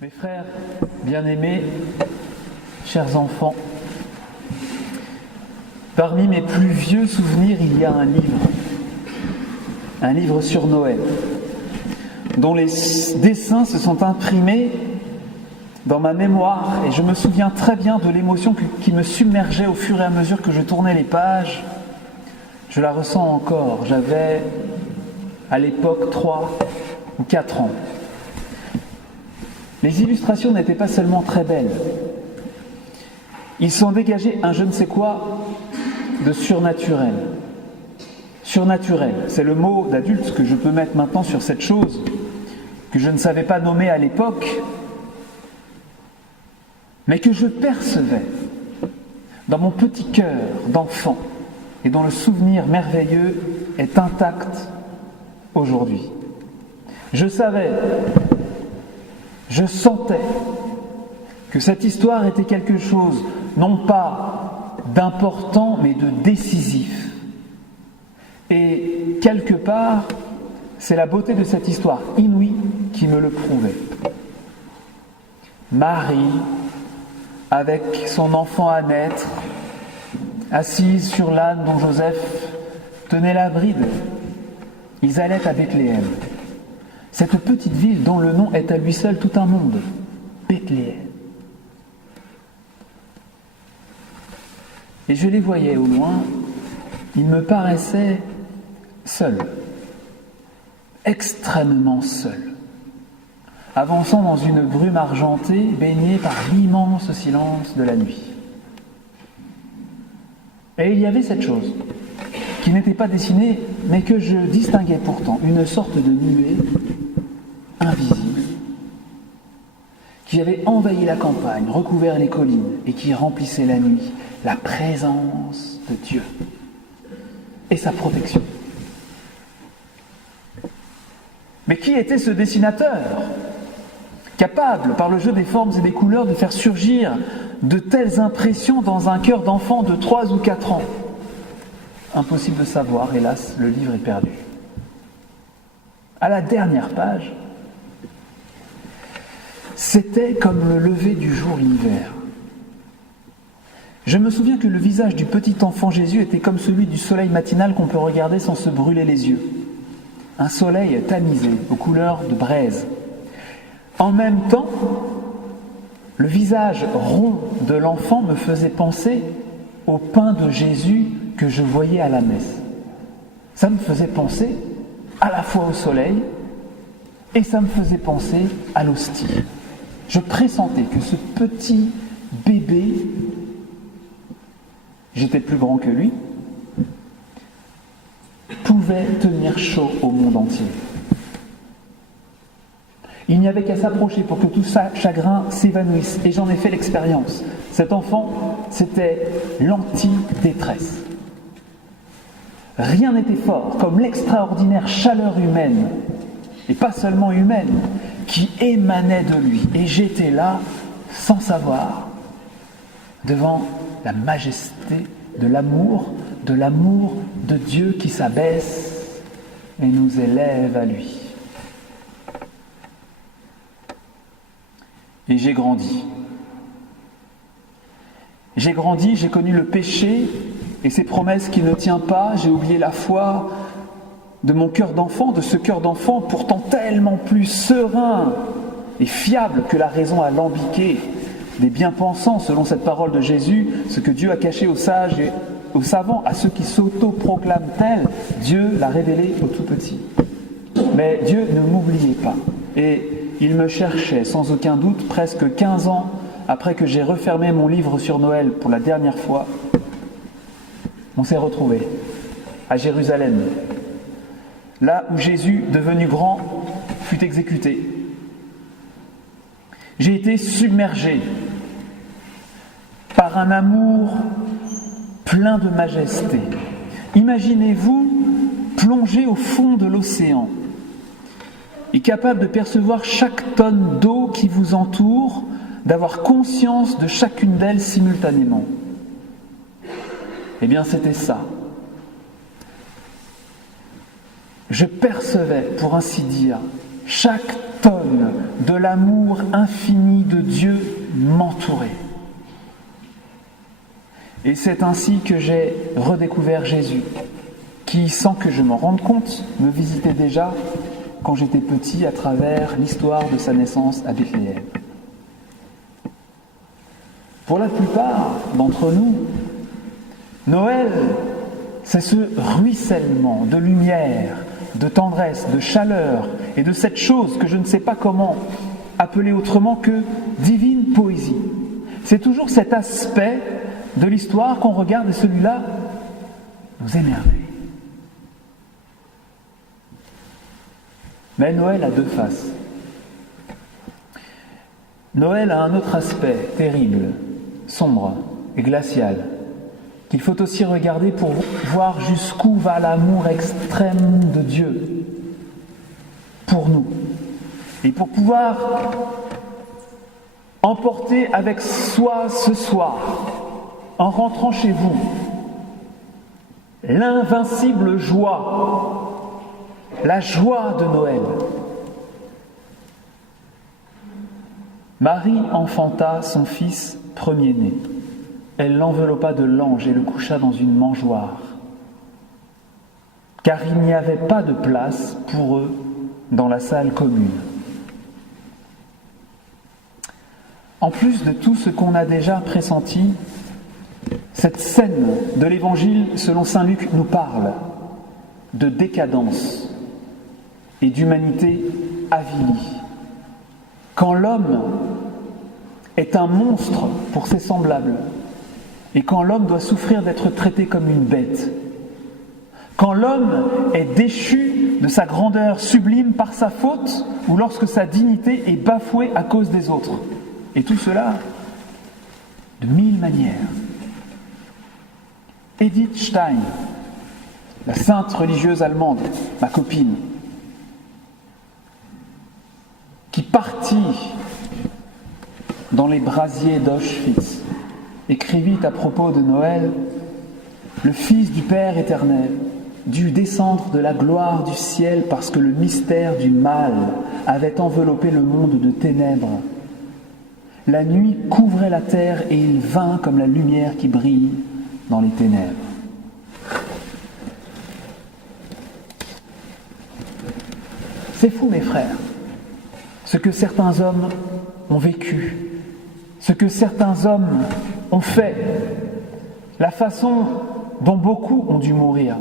Mes frères bien-aimés, chers enfants, parmi mes plus vieux souvenirs, il y a un livre sur Noël, dont les dessins se sont imprimés dans ma mémoire et je me souviens très bien de l'émotion qui me submergeait au fur et à mesure que je tournais les pages. Je la ressens encore, j'avais à l'époque 3 ou 4 ans. Les illustrations n'étaient pas seulement très belles, ils sont dégagés un je ne sais quoi de surnaturel. Surnaturel, c'est le mot d'adulte que je peux mettre maintenant sur cette chose que je ne savais pas nommer à l'époque, mais que je percevais dans mon petit cœur d'enfant et dont le souvenir merveilleux est intact aujourd'hui. Je savais, je sentais que cette histoire était quelque chose, non pas d'important, mais de décisif. Et quelque part, c'est la beauté de cette histoire inouïe qui me le prouvait. Marie, avec son enfant à naître, assise sur l'âne dont Joseph tenait la bride, ils allaient à Bethléem. Cette petite ville dont le nom est à lui seul tout un monde, Bethléem. Et je les voyais au loin, ils me paraissaient seuls, extrêmement seuls, avançant dans une brume argentée, baignée par l'immense silence de la nuit. Et il y avait cette chose, qui n'était pas dessinée, mais que je distinguais pourtant, une sorte de nuée invisible, qui avait envahi la campagne, recouvert les collines, et qui remplissait la nuit, la présence de Dieu et sa protection. Mais qui était ce dessinateur, capable, par le jeu des formes et des couleurs, de faire surgir de telles impressions dans un cœur d'enfant de 3 ou 4 ans? Impossible de savoir, hélas, le livre est perdu. À la dernière page, c'était comme le lever du jour l'hiver. Je me souviens que le visage du petit enfant Jésus était comme celui du soleil matinal qu'on peut regarder sans se brûler les yeux. Un soleil tamisé, aux couleurs de braise. En même temps, le visage rond de l'enfant me faisait penser au pain de Jésus que je voyais à la messe. Ça me faisait penser à la fois au soleil et ça me faisait penser à l'hostie. Je pressentais que ce petit bébé, j'étais plus grand que lui, pouvait tenir chaud au monde entier. Il n'y avait qu'à s'approcher pour que tout ça, chagrin s'évanouisse. Et j'en ai fait l'expérience. Cet enfant, c'était l'anti-détresse. Rien n'était fort comme l'extraordinaire chaleur humaine, et pas seulement humaine, qui émanait de lui. Et j'étais là, sans savoir, devant la majesté de l'amour de Dieu qui s'abaisse et nous élève à lui. Et j'ai grandi. J'ai grandi, j'ai connu le péché et ses promesses qui ne tient pas, j'ai oublié la foi de mon cœur d'enfant, de ce cœur d'enfant pourtant tellement plus serein et fiable que la raison alambiquée des bien-pensants, selon cette parole de Jésus, ce que Dieu a caché aux sages et aux savants, à ceux qui s'auto-proclament tels, Dieu l'a révélé aux tout-petits. Mais Dieu ne m'oubliait pas, et il me cherchait sans aucun doute presque 15 ans après que j'ai refermé mon livre sur Noël pour la dernière fois. On s'est retrouvés à Jérusalem, là où Jésus, devenu grand, fut exécuté. J'ai été submergé par un amour plein de majesté. Imaginez-vous plonger au fond de l'océan et capable de percevoir chaque tonne d'eau qui vous entoure, d'avoir conscience de chacune d'elles simultanément. Eh bien, c'était ça. Je percevais, pour ainsi dire, chaque tonne de l'amour infini de Dieu m'entourait. Et c'est ainsi que j'ai redécouvert Jésus, qui, sans que je m'en rende compte, me visitait déjà quand j'étais petit à travers l'histoire de sa naissance à Bethléem. Pour la plupart d'entre nous, Noël, c'est ce ruissellement de lumière, de tendresse, de chaleur et de cette chose que je ne sais pas comment appeler autrement que divine poésie. C'est toujours cet aspect de l'histoire qu'on regarde et celui-là nous émerveille. Mais Noël a deux faces. Noël a un autre aspect terrible, sombre et glacial, qu'il faut aussi regarder pour voir jusqu'où va l'amour extrême de Dieu pour nous. Et pour pouvoir emporter avec soi ce soir, en rentrant chez vous, l'invincible joie, la joie de Noël. Marie enfanta son fils premier-né. Elle l'enveloppa de langes et le coucha dans une mangeoire, car il n'y avait pas de place pour eux dans la salle commune. En plus de tout ce qu'on a déjà pressenti, cette scène de l'Évangile selon saint Luc nous parle de décadence et d'humanité avilie. Quand l'homme est un monstre pour ses semblables, et quand l'homme doit souffrir d'être traité comme une bête, quand l'homme est déchu de sa grandeur sublime par sa faute, ou lorsque sa dignité est bafouée à cause des autres, et tout cela de mille manières. Edith Stein, la sainte religieuse allemande, ma copine, qui partit dans les brasiers d'Auschwitz, écrivit à propos de Noël: « Le Fils du Père éternel dut descendre de la gloire du ciel parce que le mystère du mal avait enveloppé le monde de ténèbres. La nuit couvrait la terre et il vint comme la lumière qui brille dans les ténèbres. » C'est fou, mes frères, ce que certains hommes ont vécu, ce que certains hommes ont fait, la façon dont beaucoup ont dû mourir.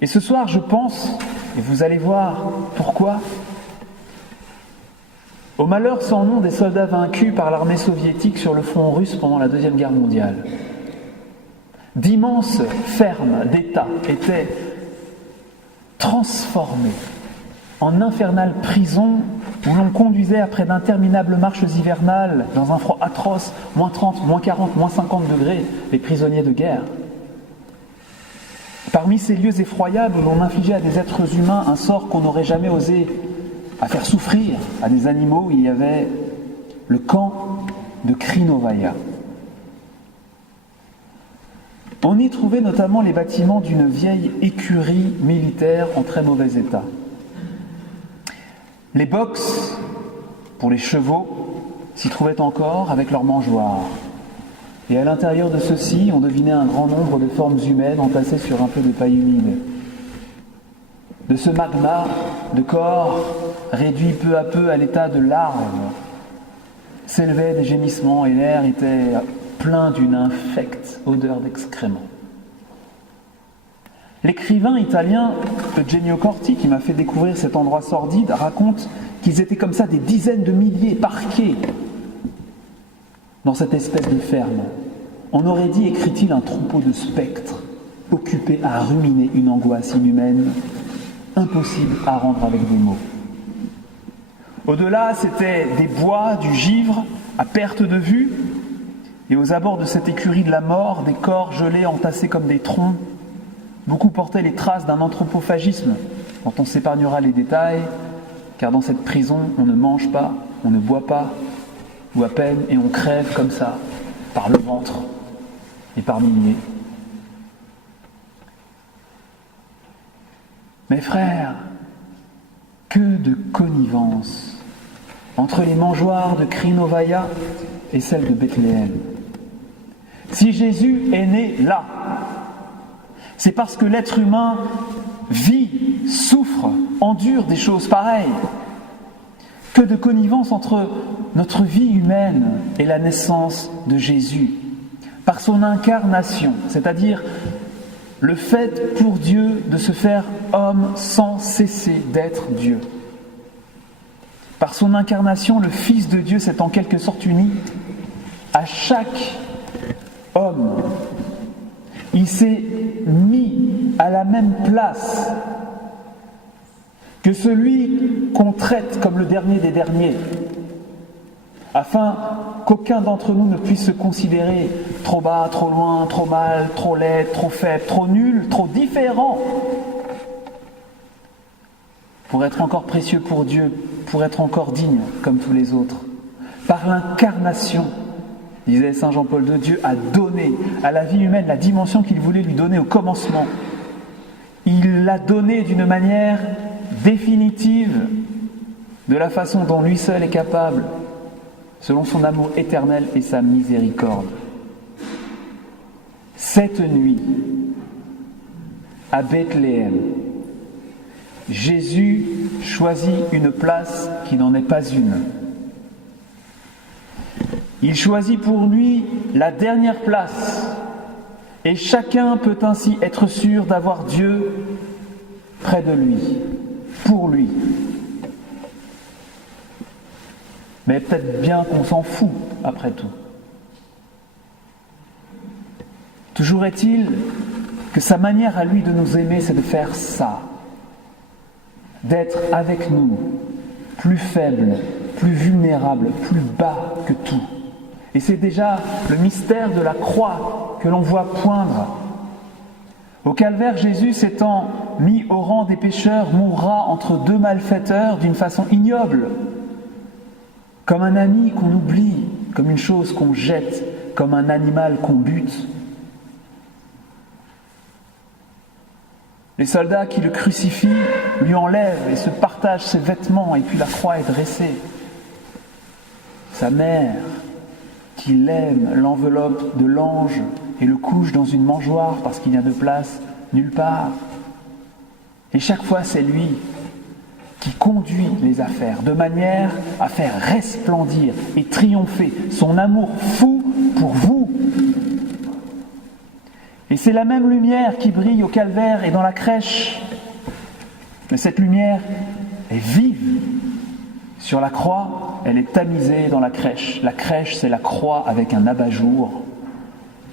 Et ce soir, je pense, et vous allez voir pourquoi, au malheur sans nom des soldats vaincus par l'armée soviétique sur le front russe pendant la Deuxième Guerre mondiale. D'immenses fermes d'État étaient transformées en infernales prisons où l'on conduisait après d'interminables marches hivernales dans un froid atroce, moins 30, moins 40, moins 50 degrés, les prisonniers de guerre. Parmi ces lieux effroyables où l'on infligeait à des êtres humains un sort qu'on n'aurait jamais osé à faire souffrir à des animaux, il y avait le camp de Krinovaya. On y trouvait notamment les bâtiments d'une vieille écurie militaire en très mauvais état. Les box pour les chevaux s'y trouvaient encore avec leurs mangeoires. Et à l'intérieur de ceux-ci, on devinait un grand nombre de formes humaines entassées sur un peu de paille humide. De ce magma de corps réduit peu à peu à l'état de larves s'élevaient des gémissements et l'air était plein d'une infecte odeur d'excréments. L'écrivain italien Eugenio Corti, qui m'a fait découvrir cet endroit sordide, raconte qu'ils étaient comme ça des dizaines de milliers parqués dans cette espèce de ferme. On aurait dit, écrit-il, un troupeau de spectres occupés à ruminer une angoisse inhumaine, impossible à rendre avec des mots. Au-delà, c'était des bois, du givre, à perte de vue, et aux abords de cette écurie de la mort, des corps gelés entassés comme des troncs. Beaucoup portaient les traces d'un anthropophagisme, dont on s'épargnera les détails, car dans cette prison, on ne mange pas, on ne boit pas, ou à peine, et on crève comme ça, par le ventre, et par milliers. Mes frères, Que de connivence entre les mangeoires de Krinovaya et celles de Bethléem. Si Jésus est né là, c'est parce que l'être humain vit, souffre, endure des choses pareilles. Que de connivence entre notre vie humaine et la naissance de Jésus, par son incarnation, c'est-à-dire le fait pour Dieu de se faire homme sans cesser d'être Dieu. Par son incarnation, le Fils de Dieu s'est en quelque sorte uni à chaque homme. Il s'est mis à la même place que celui qu'on traite comme le dernier des derniers, afin qu'aucun d'entre nous ne puisse se considérer trop bas, trop loin, trop mal, trop laid, trop faible, trop nul, trop différent, pour être encore précieux pour Dieu, pour être encore digne comme tous les autres. Par l'incarnation, disait Saint Jean-Paul II, Dieu a donné à la vie humaine la dimension qu'il voulait lui donner au commencement. Il l'a donnée d'une manière définitive, de la façon dont lui seul est capable, selon son amour éternel et sa miséricorde. Cette nuit, à Bethléem, Jésus choisit une place qui n'en est pas une. Il choisit pour lui la dernière place, et chacun peut ainsi être sûr d'avoir Dieu près de lui, pour lui. Mais peut-être bien qu'on s'en fout, après tout. Toujours est-il que sa manière à lui de nous aimer, c'est de faire ça. D'être avec nous, plus faible, plus vulnérable, plus bas que tout. Et c'est déjà le mystère de la croix que l'on voit poindre. Au calvaire, Jésus, s'étant mis au rang des pécheurs, mourra entre deux malfaiteurs d'une façon ignoble, comme un ami qu'on oublie, comme une chose qu'on jette, comme un animal qu'on bute. Les soldats qui le crucifient lui enlèvent et se partagent ses vêtements, et puis la croix est dressée. Sa mère, qui l'aime, l'enveloppe de l'ange et le couche dans une mangeoire parce qu'il n'y a de place nulle part. Et chaque fois, c'est lui qui conduit les affaires de manière à faire resplendir et triompher son amour fou pour vous. Et c'est la même lumière qui brille au calvaire et dans la crèche. Mais cette lumière est vive. Sur la croix, elle est tamisée dans la crèche. La crèche, c'est la croix avec un abat-jour.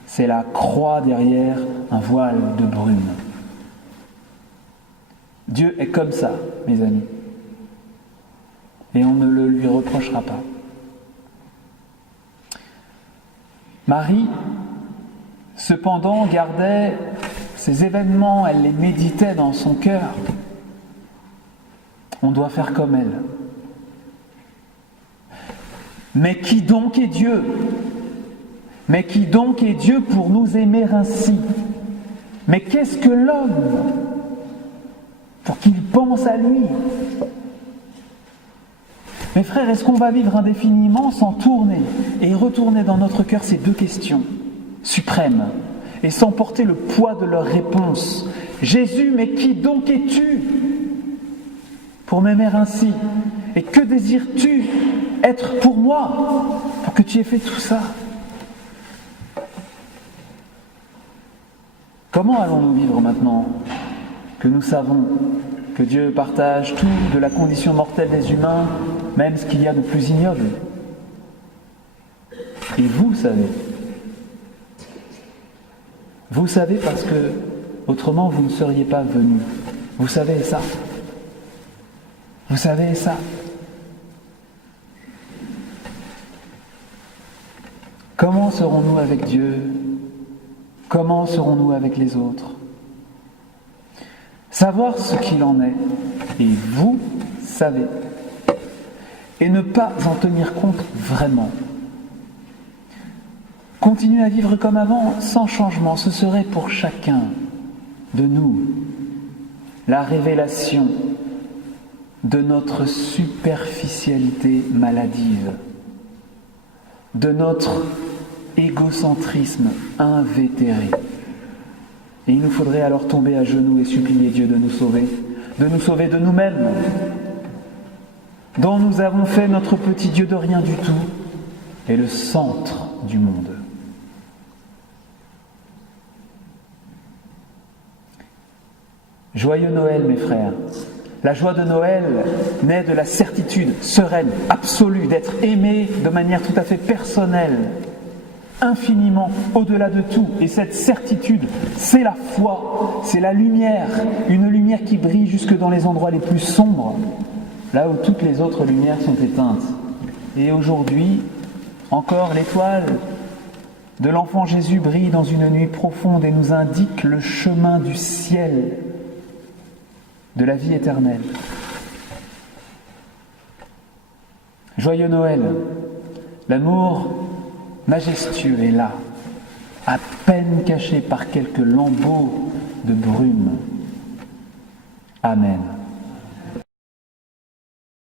C'est la croix derrière un voile de brume. Dieu est comme ça, mes amis. Et on ne le lui reprochera pas. Marie, cependant, gardait ces événements, elle les méditait dans son cœur. On doit faire comme elle. Mais qui donc est Dieu ? Mais qui donc est Dieu pour nous aimer ainsi ? Mais qu'est-ce que l'homme pour qu'il pense à lui ? Mes frères, est-ce qu'on va vivre indéfiniment sans tourner et retourner dans notre cœur ces deux questions suprêmes et sans porter le poids de leurs réponses ? Jésus, mais qui donc es-tu pour m'aimer ainsi ? Et que désires-tu être pour moi, pour que tu aies fait tout ça ? Comment allons-nous vivre maintenant que nous savons que Dieu partage tout de la condition mortelle des humains, même ce qu'il y a de plus ignoble ? Et vous savez. Vous savez parce que autrement vous ne seriez pas venus. Vous savez ça. Vous savez ça. Comment serons-nous avec Dieu ? Comment serons-nous avec les autres ? Savoir ce qu'il en est, et vous savez, et ne pas en tenir compte vraiment. Continuer à vivre comme avant, sans changement, ce serait pour chacun de nous la révélation de notre superficialité maladive, de notre égocentrisme invétéré. Et il nous faudrait alors tomber à genoux et supplier Dieu de nous sauver de nous-mêmes, dont nous avons fait notre petit Dieu de rien du tout et le centre du monde. Joyeux Noël, mes frères. La joie de Noël naît de la certitude sereine, absolue, d'être aimé de manière tout à fait personnelle, infiniment, au-delà de tout. Et cette certitude, c'est la foi, c'est la lumière, une lumière qui brille jusque dans les endroits les plus sombres, là où toutes les autres lumières sont éteintes. Et aujourd'hui, encore l'étoile de l'enfant Jésus brille dans une nuit profonde et nous indique le chemin du ciel, de la vie éternelle. Joyeux Noël, l'amour majestueux est là, à peine caché par quelques lambeaux de brume. Amen.